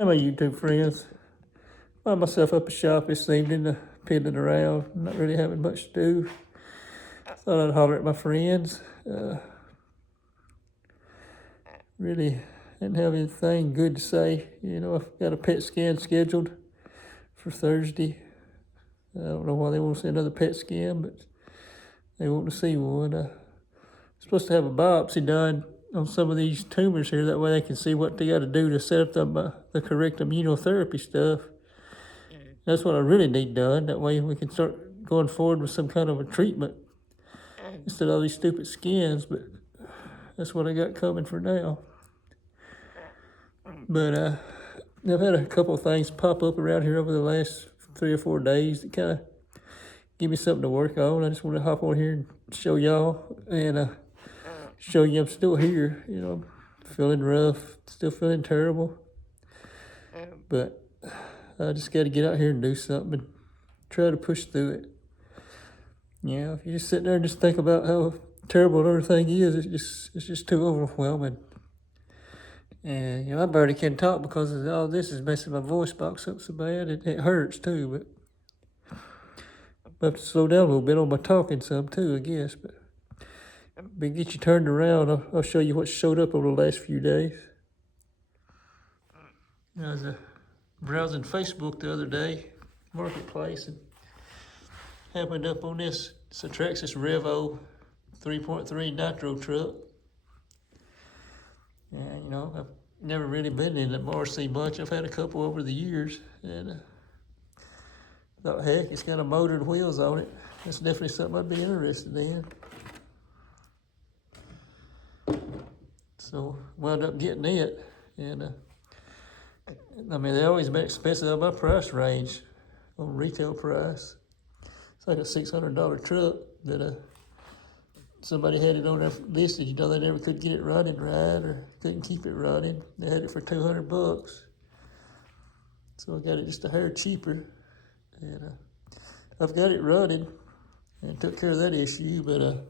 Hey, my YouTube friends. Find myself up a shop this evening, piddling around, not really having much to do. Thought I'd holler at my friends. Really didn't have anything good to say. You know, I've got a PET scan scheduled for Thursday. I don't know why they want to see another PET scan, but they want to see one. Supposed to have a biopsy done on some of these tumors here. That way they can see what they got to do to set up the correct immunotherapy stuff. That's what I really need done. That way we can start going forward with some kind of a treatment instead of all these stupid scans. But that's what I got coming for now. But I've had a couple of things pop up around here over the last 3 or 4 days that kind of give me something to work on. I just want to hop on here and show y'all and show you I'm still here. You know, feeling rough, still feeling terrible. But I just got to get out here and do something and try to push through it. You know, if you just sit there and just think about how terrible everything is, it's just too overwhelming. And, you know, I barely can talk because all this is messing my voice box up so bad. It hurts too, but I have to slow down a little bit on my talking some too, I guess. But get you turned around, I'll show you what showed up over the last few days. I was browsing Facebook the other day, Marketplace, and happened up on this. It's a Traxxas Revo 3.3 Nitro truck. And, you know, I've never really been in the RC much. I've had a couple over the years. And thought, heck, it's got a motor and wheels on it. That's definitely something I'd be interested in. So, wound up getting it. And, I mean, they always been expensive on my price range, on retail price. It's like a $600 truck that somebody had it on their listed. You know, they never could get it running right or couldn't keep it running. They had it for $200. So I got it just a hair cheaper. And I've got it running and took care of that issue, but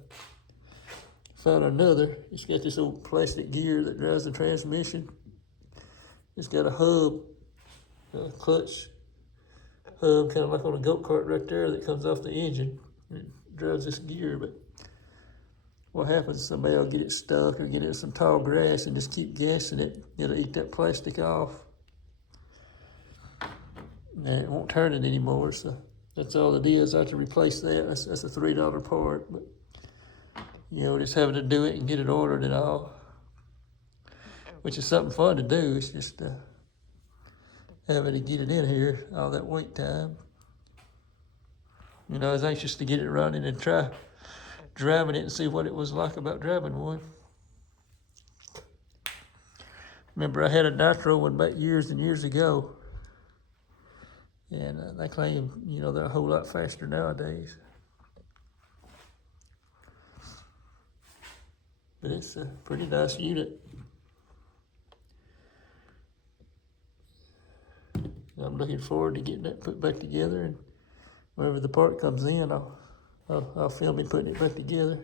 found another. It's got this old plastic gear that drives the transmission. It's got a hub, a clutch hub, kind of like on a go-kart right there that comes off the engine. It drives this gear, but what happens is somebody will get it stuck or get it in some tall grass and just keep gassing it. It'll eat that plastic off. And it won't turn it anymore, so that's all it is. I have to replace that. That's a $3 part, but you know, just having to do it and get it ordered and all, which is something fun to do. It's just having to get it in here, all that wait time. You know, I was anxious to get it running and try driving it and see what it was like about driving one. Remember, I had a Nitro one back years and years ago, and they claim, you know, they're a whole lot faster nowadays. But it's a pretty nice unit. I'm looking forward to getting that put back together, and whenever the part comes in, I'll film it putting it back together.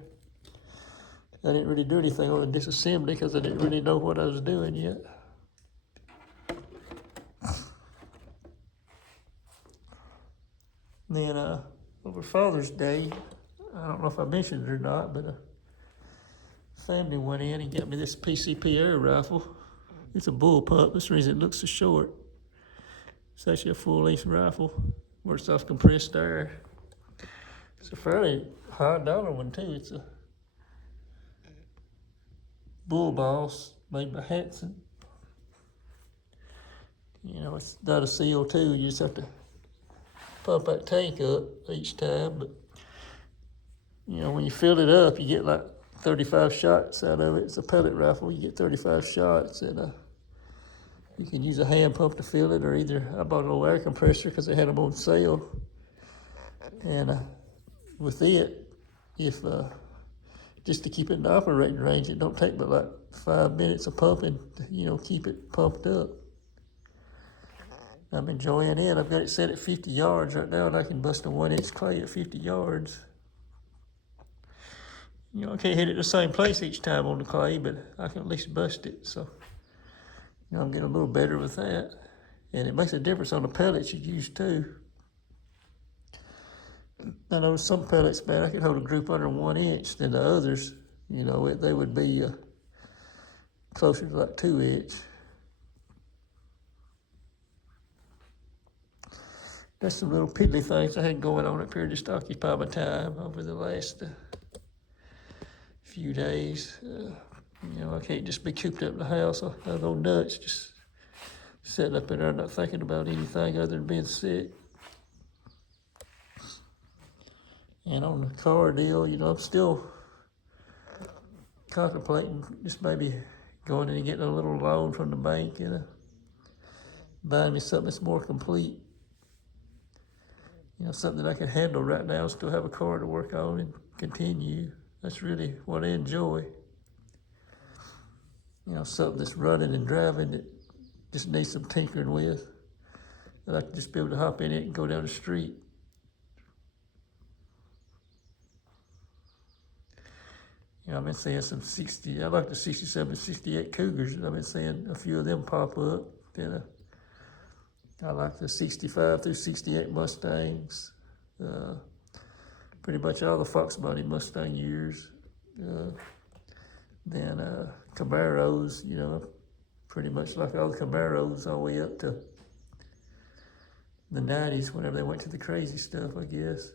I didn't really do anything on the disassembly because I didn't really know what I was doing yet. Then over Father's Day, I don't know if I mentioned it or not, but a family went in and got me this PCP air rifle. It's a bullpup. That's the reason it looks so short. It's actually a full-length rifle. Works off compressed air. It's a fairly high dollar one too. It's a Bull Boss made by Hatson. You know, it's not a CO2. You just have to pump that tank up each time. But you know, when you fill it up, you get like 35 shots out of it. It's a pellet rifle. You get 35 shots, and you can use a hand pump to fill it, or either I bought a little air compressor because they had them on sale. And with it, if just to keep it in the operating range, it don't take but like 5 minutes of pumping to, you know, keep it pumped up. I'm enjoying it. I've got it set at 50 yards right now, and I can bust a 1-inch clay at 50 yards. You know, I can't hit it the same place each time on the clay, but I can at least bust it. So, you know, I'm getting a little better with that. And it makes a difference on the pellets you use too. I know some pellets, man, I could hold a group under 1 inch than the others. You know, they would be closer to like 2 inch. That's some little piddly things I had going on up here just to occupy my time over the last few days. You know, I can't just be cooped up in the house. I go nuts just sitting up in there not thinking about anything other than being sick. And on the car deal, you know, I'm still contemplating just maybe going in and getting a little loan from the bank and buying me something that's more complete. You know, something that I can handle right now, still have a car to work on and continue. That's really what I enjoy. You know, something that's running and driving that just needs some tinkering with. That I can just be able to hop in it and go down the street. You know, I've been seeing some 60, I like the 67, 68 Cougars, and I've been seeing a few of them pop up. And I like the 65 through 68 Mustangs. Pretty much all the Fox Body Mustang years. Then Camaros, you know, pretty much like all the Camaros all the way up to the 90s, whenever they went to the crazy stuff, I guess.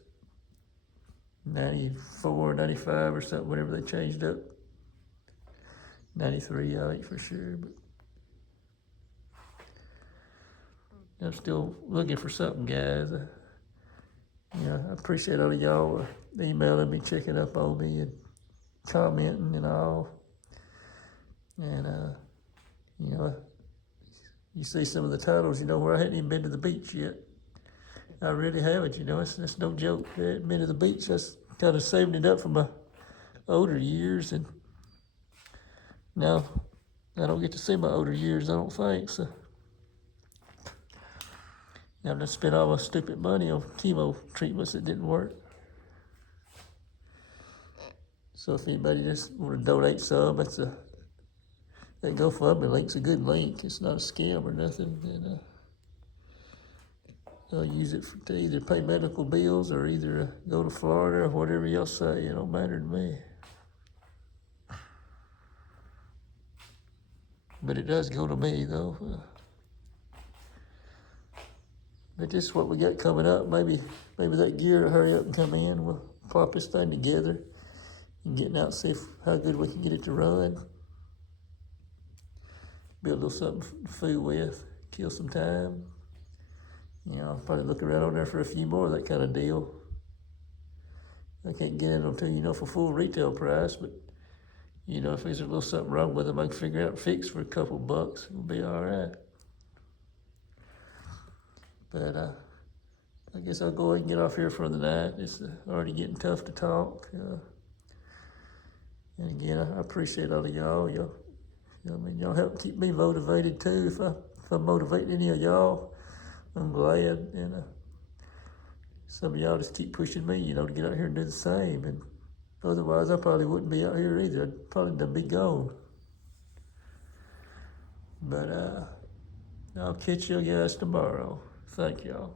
94, 95 or something, whenever they changed up. 93, I think for sure. But I'm still looking for something, guys. You know, I appreciate all of y'all emailing me, checking up on me, and commenting and all. And, you know, you see some of the titles, you know, where I hadn't even been to the beach yet. I really haven't, you know, it's no joke. I hadn't been to the beach. I was kind of saving it up for my older years, and now I don't get to see my older years, I don't think, so. I've just spent all my stupid money on chemo treatments that didn't work. So if anybody just want to donate some, that GoFundMe link's a good link. It's not a scam or nothing. And I'll use it to either pay medical bills or either go to Florida or whatever y'all say. It don't matter to me. But it does go to me, though. But this is what we got coming up. Maybe that gear will hurry up and come in. We'll pop this thing together and getting out and see how good we can get it to run. Build a little something to fool with, kill some time. You know, I'll probably look around on there for a few more of that kind of deal. I can't get in them till, you know, for full retail price, but, you know, if there's a little something wrong with them, I can figure out and fix for a couple bucks. It'll be all right. But I guess I'll go ahead and get off here for the night. It's already getting tough to talk. And again, I appreciate all of y'all. Y'all help keep me motivated too. If I motivate any of y'all, I'm glad. And some of y'all just keep pushing me, you know, to get out here and do the same. And otherwise, I probably wouldn't be out here either. I'd probably done be gone. But I'll catch you guys tomorrow. Thank y'all.